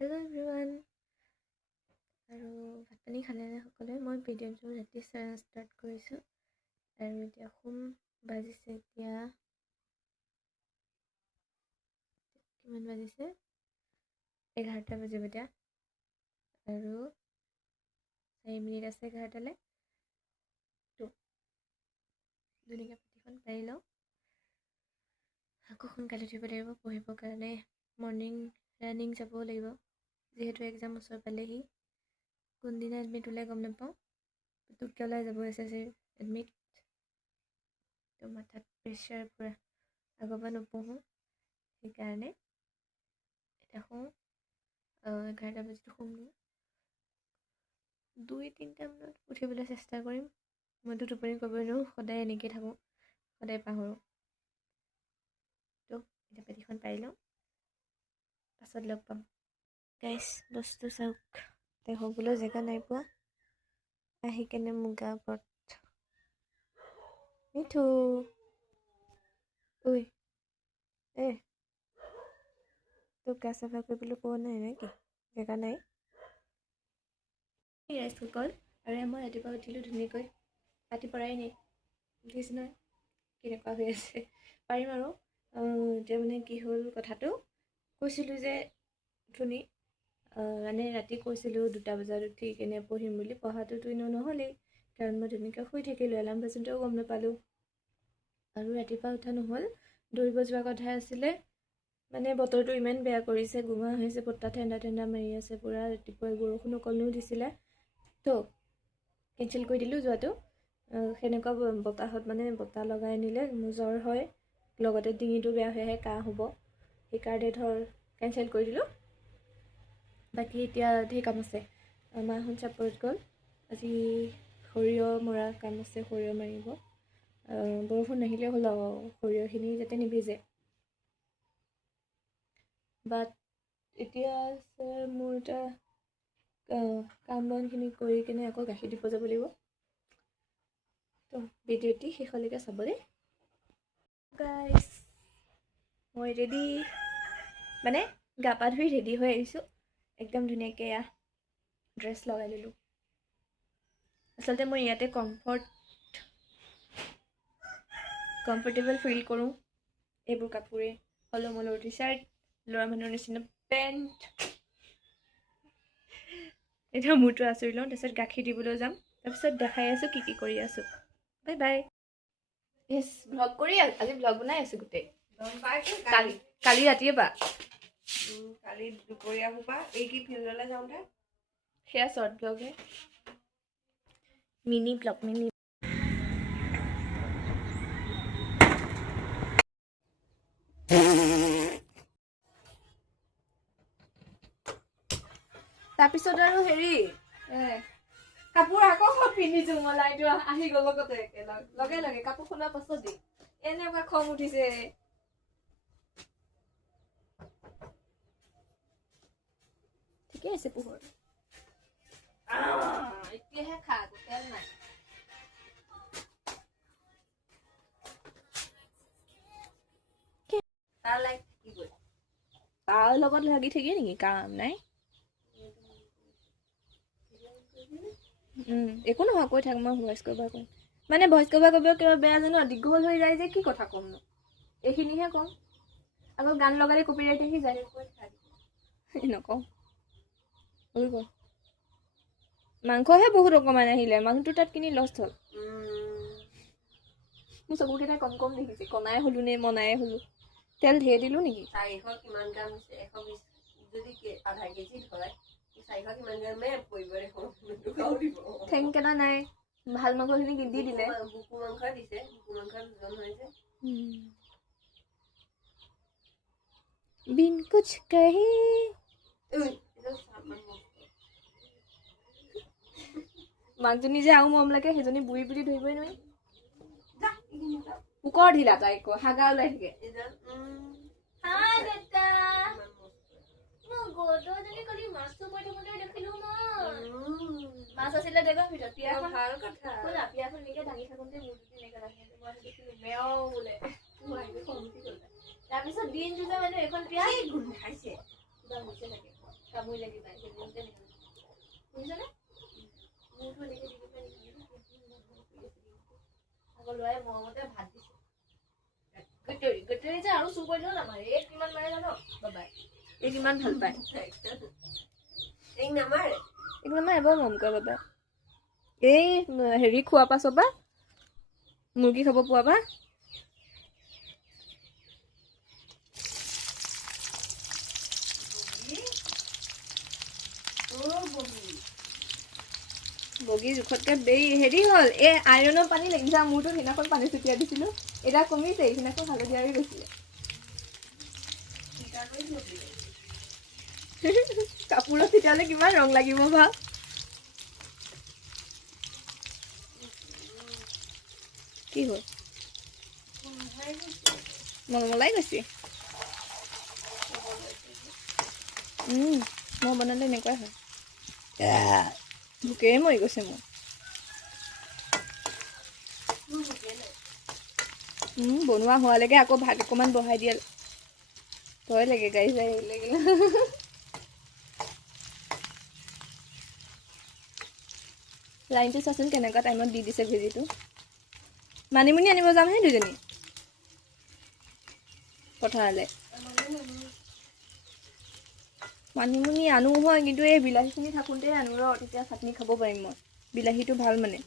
Hello' everyone আৰু ভাত পানী খালে সকলোৱে মই ভিডিঅ'টো ৰাতি ষ্টাৰ্ট কৰিছোঁ আৰু এতিয়া বাজিছে এতিয়া কিমান বাজিছে 11টা বাজিব এতিয়া আৰু 4 মিনিট আছে 11টালৈ তো ধুনীয়াকৈ পাতিখন পাৰি লওঁ আকৌ সোনকালে উঠিব লাগিব পঢ়িবৰ কাৰণে মৰ্ণিং ৰানিং যাব লাগিব যিহেতু এক্সাম ওচৰ পালেহি কোনদিনা এডমিট ওলাই গম নাপাওঁ পুতুককৈ ওলাই যাব SSC এডমিট তো মাথাত প্ৰেছাৰ পূৰা আগৰ পৰা নপঢ়োঁ সেইকাৰণে এতিয়া শুওঁ 11টা বাজিতো শুমগৈ 2-3টা মানত উঠিবলৈ চেষ্টা কৰিম মইতো টোপনি কৰিবই নোৱাৰোঁ সদায় এনেকৈ থাকোঁ সদায় পাহৰোঁ তো এতিয়া পেটিখন পাৰি লওঁ পাছত লগ পাম গাইছ বস্তু চাওক তাই হ'বলৈ জেগা নাই পোৱা আহি কেনে মুগা ওপৰত মিঠু ঐ তোক গা চাফা কৰিবলৈ কোৱা নাই নেকি জেগা নাই ৰাইচ কুকাৰ আৰু মই ৰাতিপুৱা উঠিলোঁ ধুনীয়াকৈ পাতি পৰাই নাই দেখিছে নহয় কেনেকুৱা হৈ আছে পাৰিম আৰু এতিয়া মানে কি হ'ল কথাটো কৈছিলোঁ যে ধুনী মানে ৰাতি কৈছিলোঁ 2টা বজাত উঠি কেনে পঢ়িম বুলি পঢ়াটোতো এনেও নহ'লেই কাৰণ মই ধুনীয়াকৈ শুই থাকিলোঁ এলাৰ্ম বাজোঁতেও গম নাপালোঁ আৰু ৰাতিপুৱা উঠা নহ'ল দৌৰিব যোৱা কথা আছিলে মানে বতৰটো ইমান বেয়া কৰিছে গোমা হৈছে বতাহ ঠাণ্ডা মাৰি আছে পূৰা ৰাতিপুৱাই বৰষুণ অকণো দিছিলে তো কেঞ্চেল কৰি দিলোঁ যোৱাটো সেনেকুৱা বতাহত মানে বতাহ লগাই নিলে মোৰ জ্বৰ হয় লগতে ডিঙিটো বেয়া হৈ আহে কাহ হ'ব সেইকাৰণে ধৰ কেঞ্চেল কৰি দিলোঁ বাকী এতিয়া ধেৰ কাম আছে মাহঁত চাপৰত গ'ল আজি সৰিয়হ মৰা কাম আছে সৰিয়হ মাৰিব বৰষুণ নাহিলে হ'ল আৰু সৰিয়হখিনি যাতে নিভিজে বাট এতিয়া আছে মোৰ এটা কাম বনখিনি কৰি কিনে আকৌ গাখীৰ দিব যাব লাগিব তো ভিডিঅ'টি শেষলৈকে চাবলৈ গাইছ মই ৰেডি মানে গা পা ধুই ৰেডি হৈ আহিছোঁ একদম ধুনীয়াকৈ ড্ৰেছ লগাই ল'লোঁ আচলতে মই ইয়াতে কমফৰ্টেবল ফিল কৰোঁ এইবোৰ কাপোৰে হলমলৰ টি চাৰ্ট ল'ৰা মানুহৰ নিচিনা পেণ্ট এতিয়া মূৰটো আঁচুৰি লওঁ তাৰপিছত গাখীৰ দিবলৈ যাম তাৰপিছত দেখাই আছোঁ কি কৰি আছোঁ বাই বাই য়েছ ভ্লগ কৰি আজি ভ্লগ বনাই আছোঁ গোটেই কালি ৰাতিয়ে পৰা কালি দুপৰীয়া পৰা এই কি ফিল্ডলৈ যাওঁতে সেয়া শ্বৰ্ট ব্লগহে মিনি ব্লগ তাৰপিছত আৰু হেৰি কাপোৰ আকৌ পিন্ধিছো মলাইটো আহি গ'ল লগতে লগে লগে কাপোৰ খোলাৰ পাছত এনেকুৱা খং উঠিছে ঠিকে আছে পোহৰ এতিয়াহে খা তেল নাই তাৰ লগত লাগি থাকি নেকি কাম নাই একো নহয় কৈ থাক মই ভইচ কৰিব কৰিম মানে ভইচ কৰিব কিবা বেয়া জানো দীঘল হৈ যায় যে কি কথা ক'ম ন এইখিনিহে ক'ম আকৌ গান লগালে কপিৰাইট আহি যায় নকওঁ মাংসহে বহুত অকণমান আহিলে মানুহটো তাত কিনি লষ্ট হ'ল মোৰ চকুকেইটা কম দেখিছে কণাই হ'লো নে মনাই হ'লো তেল ঢেৰ দিলোঁ নেকি 400 কিমান গ্ৰাম হৈছে 120 যদি আধা কেজি ধৰাই 400 কিমান গ্ৰামে পৰিব ঠেং কেইটা নাই ভাল মাংসখিনি দি দিলে বুকু মাংস দিছে বুকু মাংস দুজন হৈছে বিন কুছ কহি মাকজনী যে আৰু মৰম লাগে সেইজনী বুঢ়ী বুলি ধৰিবই নোৱাৰি পুকৰ ঢিলা তাই আকৌ হাগা ওলাই থাকে মাছ আছিলে দেগৰ ভিতৰত ভাল কথা পিয়াখন এনেকে দাঙি থাকোঁতে মেও বোলে তাৰপিছত দিন যোৱা মানে এখন পিয়াজ গোন্ধাইছে কিবা হৈছে থাকে কামুৰি লাগি যায় শুনিছনে মোৰটো এনেকৈ দি পেলাই আকৌ ল'ৰাই মৰমতে ভাত দিছে গেটেৰি যে আৰু চুৰ কৰিলেও নামাৰে এই কিমান মাৰে জানো বাবাই এই কিমান ভাল পায় এই নামাৰে এই নামাৰে বৰ মৰম কৰে বাবাই এই হেৰি খোৱা পাছৰ পৰা মুৰ্গী খাব পোৱা পা বগী জোখতকৈ হেৰি হ'ল এই আইৰণৰ পানী লাগিছে মোৰতো সেইদিনাখন পানী ছটিয়াই দিছিলোঁ এতিয়া কমিছে এইদিনাখন হালধীয়া হৈ গৈছিলে কাপোৰত তেতিয়াহ'লে কিমান ৰং লাগিব বা কি হ'ল মলমলাই গৈছে মই বনালে এনেকুৱাই হয় ভোকেই মৰি গৈছে মোৰ বনোৱা হোৱালৈকে আকৌ ভাত অকণমান বহাই দিয়ে ভয় লাগে গাড়ী চাই লাগিলে লাইনটো চাচোন কেনেকুৱা টাইমত দি দিছে ভেজিটো মানিমুনি আনিব যামহে দুজনী পথাৰলৈ মানিমুনি আনো হয় কিন্তু এই বিলাহীখিনি থাকোঁতে আনো ৰ তেতিয়া চাটনি খাব পাৰিম মই বিলাহীটো ভাল মানে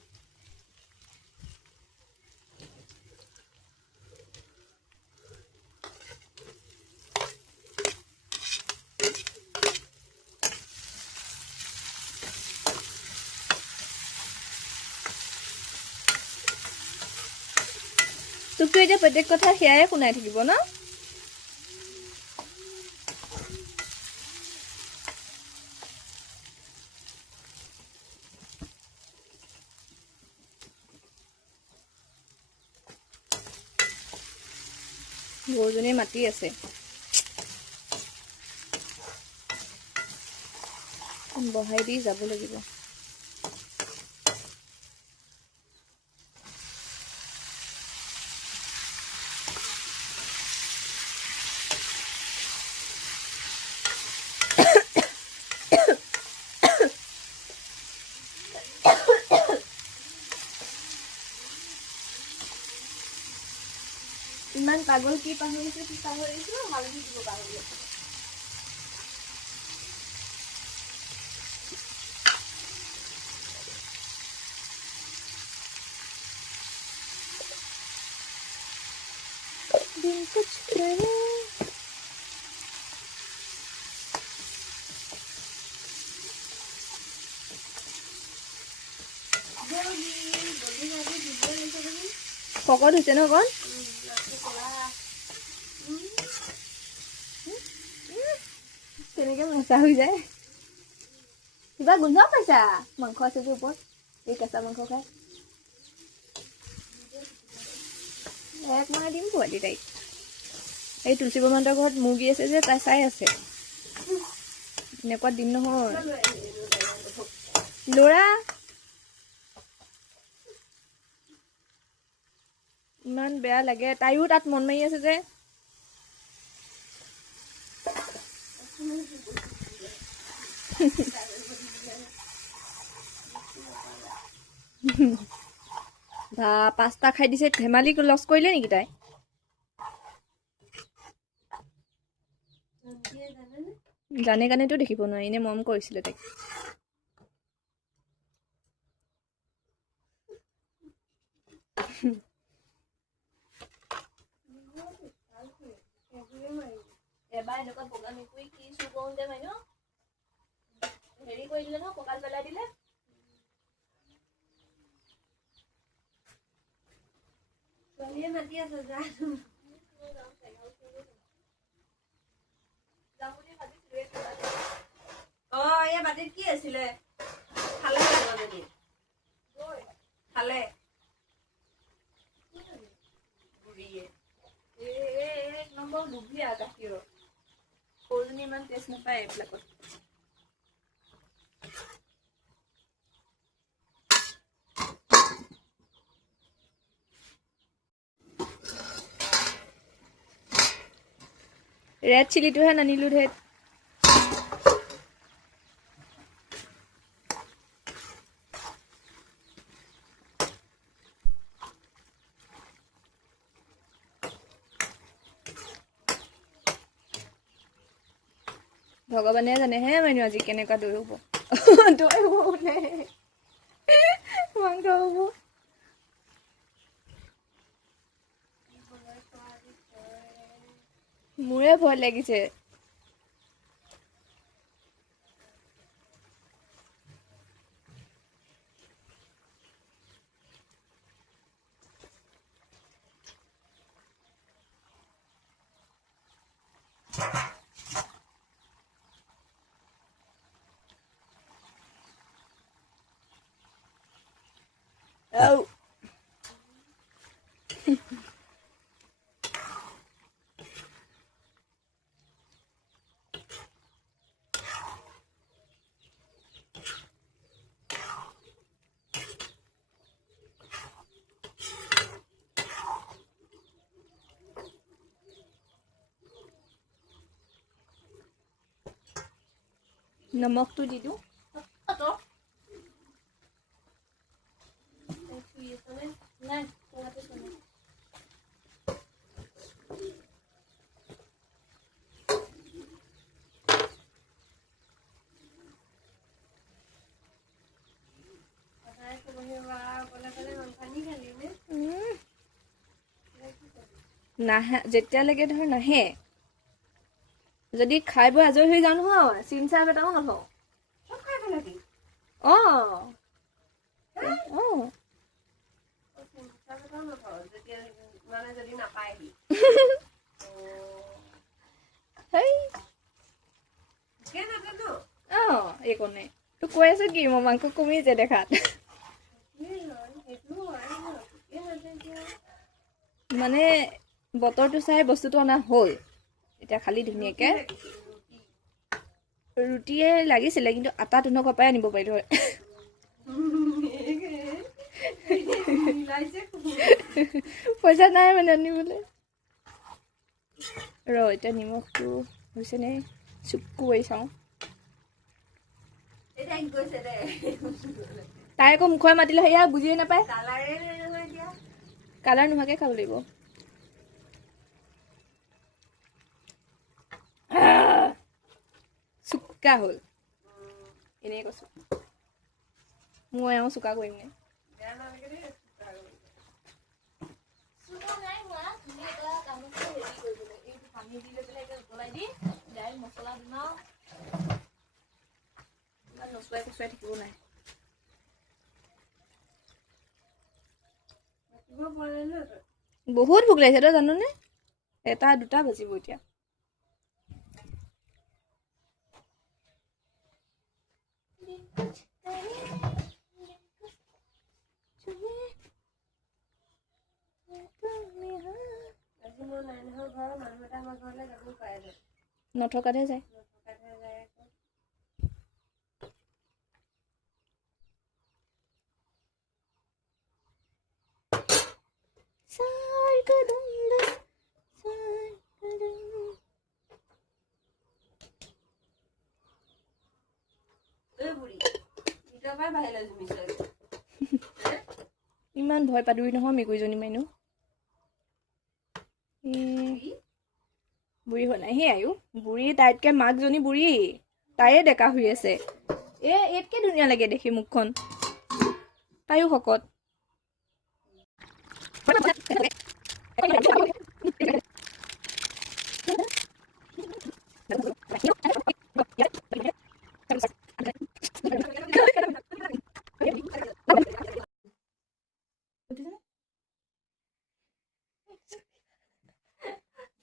তোকতো এতিয়া প্ৰত্যেক কথা সেয়াই শুনাই থাকিব ন গৰুজনীয়ে মাতি আছে বহাই দি যাব লাগিব ইমান পাগল কি পাহৰিছো হালধি দিব পাহৰি আছো दिन कुछ करे শকত হৈছে ন অকণ তেনেকে মচা হৈ যায় কিবা গোন্ধ পাইছা মাংস আছে যে ওপৰত এই কেঁচা মাংস খাই এক মাহ দিম পোৱালি তাইক এই তুলসী বৰ্মাহঁতৰ ঘৰত মুৰ্গী আছে যে তাই চাই আছে এনেকুৱা দিন নহয় ল'ৰা ইমান বেয়া লাগে তাইও তাত মন মাৰি আছে যে পাস্তা খাই দিছে ধেমালি লছ কৰিলে নেকি তাই জানে কাৰণেতো দেখিব নোৱাৰি এনে মৰম কৰিছিলে তাইক এবাৰ এনেকুৱা বগা মেকুৰী কি চুৰ কৰোঁতে মাৰি ন হেৰি কৰি দিলে ন কঁকাল পেলাই দিলে ছোৱালীয়ে মাতি আছে যা এই বাটিত কি আছিলে খালে যদি খালে এক নম্বৰ লোভীয়া গাখীৰৰ সৰুজনী ইমান টেষ্ট নাপায় এইবিলাকত ৰেড চিলিটোহে নানিলোঁ ধেত ভগৱানে জানেহে মাইনু আজি কেনেকুৱা দৈ হ'ব দৈ হ'ব বোলে মাংস হ'ব মোৰে ভয় লাগিছে Oh. নমকটো দি দিওঁ নাই নাহে যেতিয়ালৈকে ধৰ নাহে যদি খাই বৈ আজৰি হৈ যাওঁ নহয় চিন চাপ এটাও নথওঁ একো নাই তোক কৈ আছো কি মই মাংস কমিছে দেখাত মানে বতৰটো চাই বস্তুটো অনা হ'ল এতিয়া খালি ধুনীয়াকে ৰুটিয়ে লাগিছিলে কিন্তু আটা তুনকৰ পৰাই আনিব পাৰিলো হয় পইচা নাই মানে আনিবলৈ এতিয়া নিমখটো হৈছে নে চুকু কৰি চাওঁ তাই আকৌ মুখৰে মাতিলে সেয়া বুজিয়ে নাপায় কালাৰ নোহোৱাকে খাব লাগিব চুকা হ'ল এনেই কৈছো মই আৰু চুকা কৰিম নে মছলা বনাও নচুৱাই কচুৱাই থাকিব নাই বহুত ভোক লাগিছে তই জাননে 1-2 বাজিব এতিয়া নথকাতহে যায় ইমান ভয় পাদুৰি নহয় মেকুৰীজনী মাইনু বুঢ়ী হোৱা নাই সেই আয়ু বুঢ়ী তাইতকে মাকজনী বুঢ়ী তাইয়ে ডেকা হৈ আছে এতকে ধুনীয়া লাগে দেখি মুখখন তাইও শকত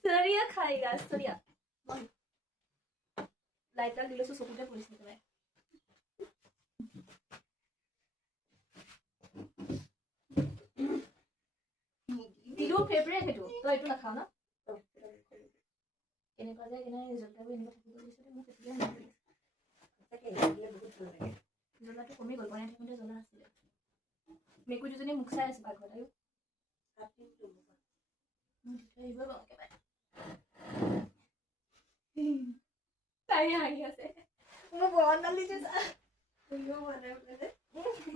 Seria खाएगा seria लाइटर दिले सो चकुते পৰিছে তই দিলু ফেভাৰিট হেতু তই এটো নাখাও না কেনেকুৱা যায় কেনে জলটাবোৰ এনেকুৱা থাকিব দিছে মই তেতিয়া নাখাওঁ তাকে দিলে বহুত ভাল লাগে জলটো কমি গল মানে থাকোতে জলা আছিল মেকুৰী দুজনী মুখ চাই আছে পাকঘৰত আৰু কাটি দিব মই আহিব বাকে বাই তাই আহি আছে মই বনালি যে তুইও বনাই বলে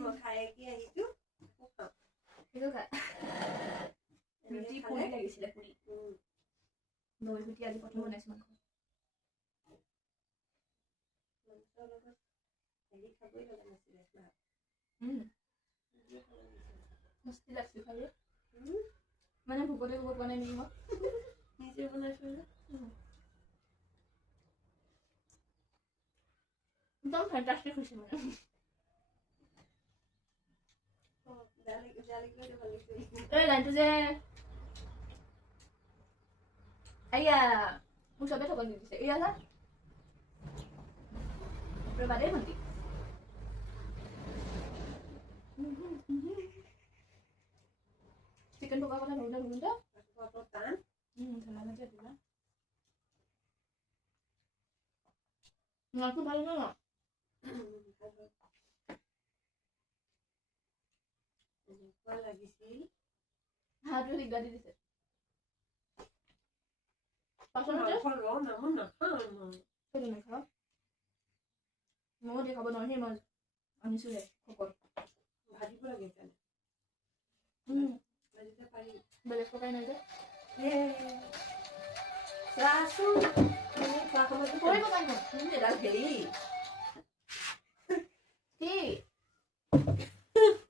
মই খাই কি আহিছো সেইটো খা ৰুটি পুৰি লাগিছিলে পুৰি দৈ ৰুটি আজি প্ৰথম বনাইছো মাংস মস্তি লাগছে খালি মানে ভোকতে ভোক বনাই নিব নিজে বনাইছো যে একদম ফ্যান্টাস্টিক হয়েছে মানে এই লাইনটো যে আইয়া মোক চবে থব নিদিছে এয়া যা বাদে ভণ্টি চিকেন পকা কথা ভাবিলে ভাবিলে টান ঠান্ডা মাঝে দিবা নাকু ভালো না লাগিছিল হাতটো দিগদাৰ দি দিছে মই দেখাব নোৱাৰি মই আনিছোহে সকল ভাজিব লাগে বেলেগ পকাই নাই যে কৰিব পাৰিম এডাল হেৰি কি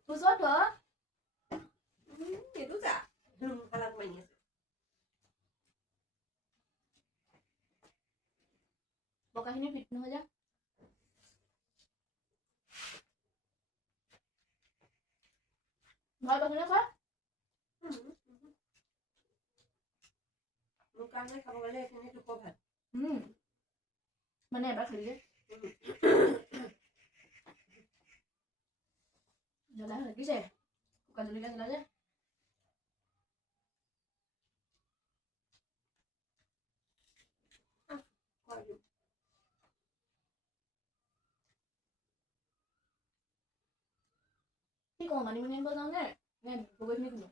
ওচৰত এইটো যা হালাত মাৰি আছে পকাখিনি ফিট নহয় যা ভাল পাইছে নে খোৱা মোৰ কাৰণে খাব গ'লে এইখিনি দুখ ভাত মানে এবাৰ খালি যে জ্বলা লাগিছে শুকান জলকীয়া জ্বলা যে কি কওঁ মানিমুনি আনিব যাওঁ নে বগৰীখিনি কিনো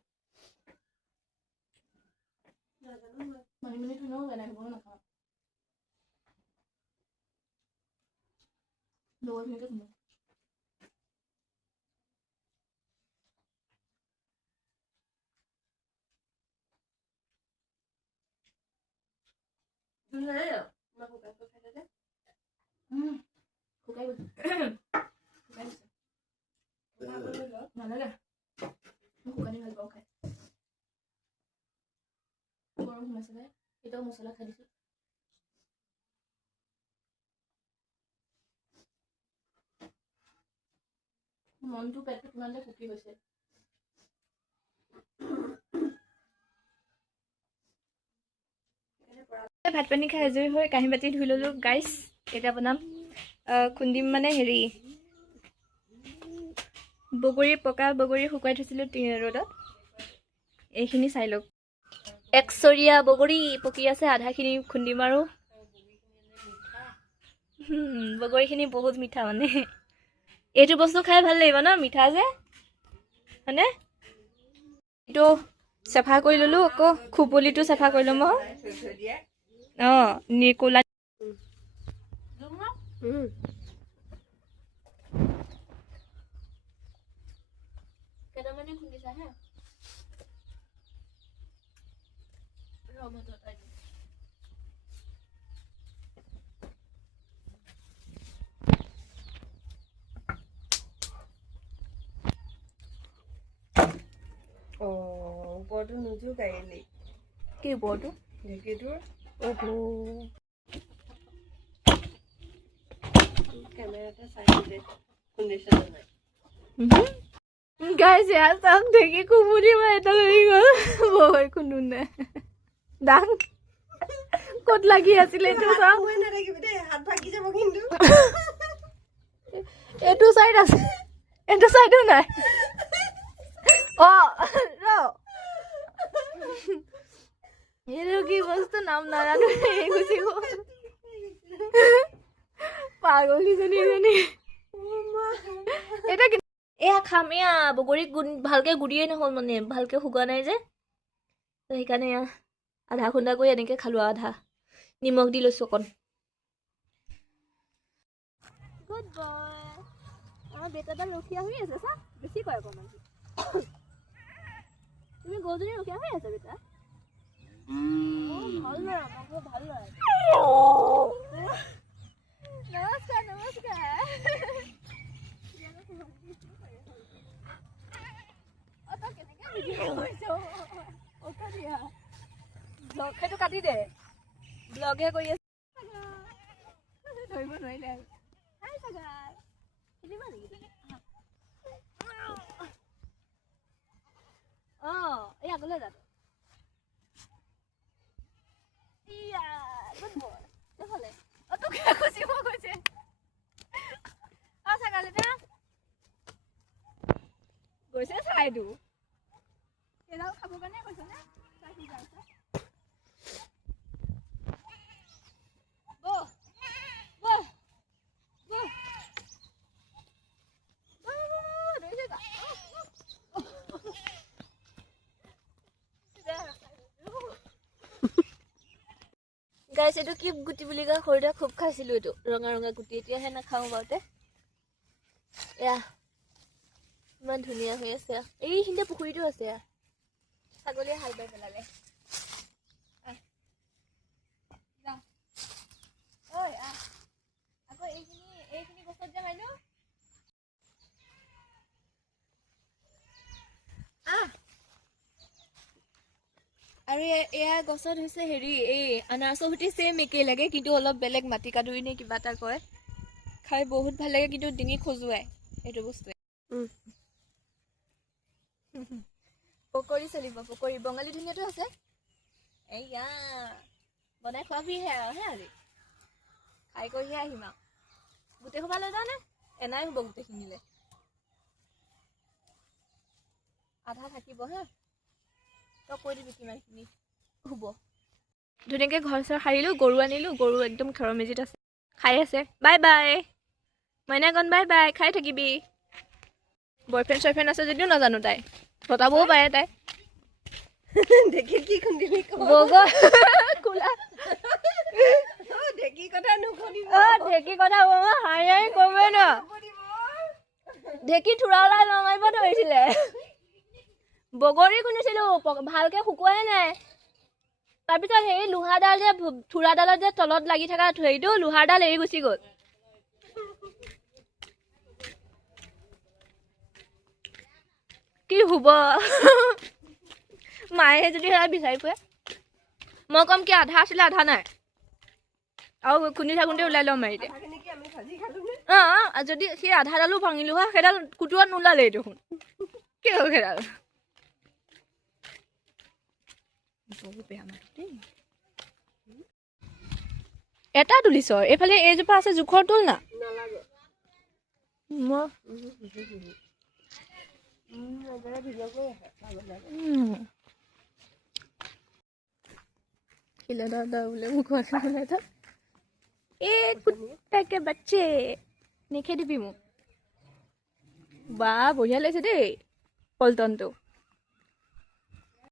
মানিমুনি থুনো বেলেগ হ'ব নাখাওঁ বগৰীখিনিকে কিনো শুকাই গৈছে নালাগে মই শুকানি ভাল পাওঁ খাই গৰম সোমাইছে যে এতিয়াও মছলা খাই দিছোঁ মনটো পেটটো কিমান যে ফুকি গৈছে ভাত পানী খাই আজৰি হৈ কাঁহী বাতি ধুই ল'লোঁ গাইছ এতিয়া বনাম খুন্দিম মানে হেৰি বগৰী পকা বগৰী শুকুৱাই থৈছিলোঁ ৰ'দত এইখিনি চাই লওক একচৰীয়া বগৰী পকি আছে আধাখিনি খুন্দিম আৰু বগৰীখিনি বহুত মিঠা মানে এইটো বস্তু খাই ভাল লাগিব ন মিঠা যে হয়নে এইটো চাফা কৰি ল'লোঁ আকৌ খুপলিটো চাফা কৰি ল'ম অঁ নিকোলা কেইটামানে খুন্দিছা হে ওপৰটো নোজোকাইলি কি ওপৰটো ঢেঁকীটোৰ কেমেৰাতে চাই কণ্ডিশ্যন নাই গাইছ ইয়াৰ চাওক ঢেঁকী কুমুৰি মই এটা লৈ গ'ল বগৰী খুন্দো নে দাং ক'ত লাগি আছিলে এইটো চাওক হাত ভাগি যাব কিন্তু এইটো চাইড আছে এইটো চাইডো নাই এইটো কি বস্তু নাম নাজানো গুচি গ'ল পাগলীজনী এজনী এটা এয়া খাম এয়া বগৰী ভালকে গুৰিয়ে নহ'ল মানে ভালকে শুকোৱা নাই যে সেইকাৰণে আধা খুন্দা কৰি এনেকে খালো আধা নিমখ দি লৈছো অকণ গুড বয় আমাৰ বেটাডাল ৰখীয়া হৈ আছে চা বেছি কয় অকণমান তুমি গৰুজনী ৰখীয়া হৈ আছে বেটা ভাল ল'ৰা ভাল ল'ৰা নমস্কাৰ নমস্কাৰ সেইটো কাটি দে ব্লগে কৰি আছে ধৰিব নোৱাৰিলে আৰু হাই সাগাৰ খেলিবা নেকি এই আগলৈ যা ইয়া গুড বয় দেখলে তোক খুচিব গৈছে সাগাৰ যা গৈছে চাইটো এৰাও খাব কাৰণে কৈছে নে চাই যাইছে গাইছ এইটো কি গুটি বুলি কয় সৰুতে খুব খাইছিলোঁ এইটো ৰঙা ৰঙা গুটি এতিয়াহে নাখাওঁ বাৰুতে এয়া ইমান ধুনীয়া হৈ আছে এইখিনিতে পুখুৰীটো আছে ছাগলীয়ে হাল বাই পেলালে আকৌ এইখিনি গছত যে হয় ন আৰু এয়া গছত হৈছে হেৰি এই আনাৰসৰ সৈতে চেম একেই লাগে কিন্তু অলপ বেলেগ মাটি কাদুৰি নে কিবা এটা কয় খাই বহুত ভাল লাগে কিন্তু ডিঙি খজুৱাই এইটো বস্তুৱে পকৰি চলিব পকৰি বঙালী ধুনীয়াটো আছে এয়া বনাই খোৱাবিহে আৰু হে আজি খাই কৰিহে আহিম আৰু গোটেই সোপা লৈ যাওঁ নে এনাই হ'ব গোটেইখিনিলে আধা থাকিব হে তই কৈ দিবি কিমানখিনি হ'ব ধুনীয়াকৈ ঘৰ চৰ সাৰিলোঁ গৰু আনিলোঁ গৰু একদম খেৰৰ মেজিত আছে খাই আছে বাই বাই মইনাগন বাই বাই খাই থাকিবি বয়ফ্ৰেণ্ড চয়ফ্ৰেণ্ড আছে যদিও নাজানো তাই বটাবও পাৰে তাই দেখি কি খুন্দিলি বগা কোলা ঢেঁকী কথা নুশুনিব ঢেঁকী কথা হাঁহি হাঁহি কবই ন ঢেঁকী থোৰা ওলাই লং মাৰিব ধৰিছিলে বগৰী খুন্দিছিলোঁ ভালকৈ শুকুৱাই নাই তাৰপিছত সেই লোহাৰডাল যে থোৰাডালত যে তলত লাগি থকা হেৰিটো লোহাৰডাল এৰি গুচি গ'ল কি হ'ব মায়ে যদি সেয়া বিচাৰি ফুৰে মই ক'ম কি আধা আছিলে আধা নাই আৰু খুন্দি থাকোঁতে ওলাই ল'ম মাৰি দিয়ে যদি সেই আধাডালো ভাঙিলোঁ হয় সেইডাল কুটুৱাত নোলালেই দেখোন কি হ'ল সেইডাল এটা তুলিছ এইফালে এইজোপা আছে জোখৰ তুল না बोले कुत्ता के बच्चे नेखे दिबी মোক বা বঢ়িয়া লাগিছে দেই পল্টনটো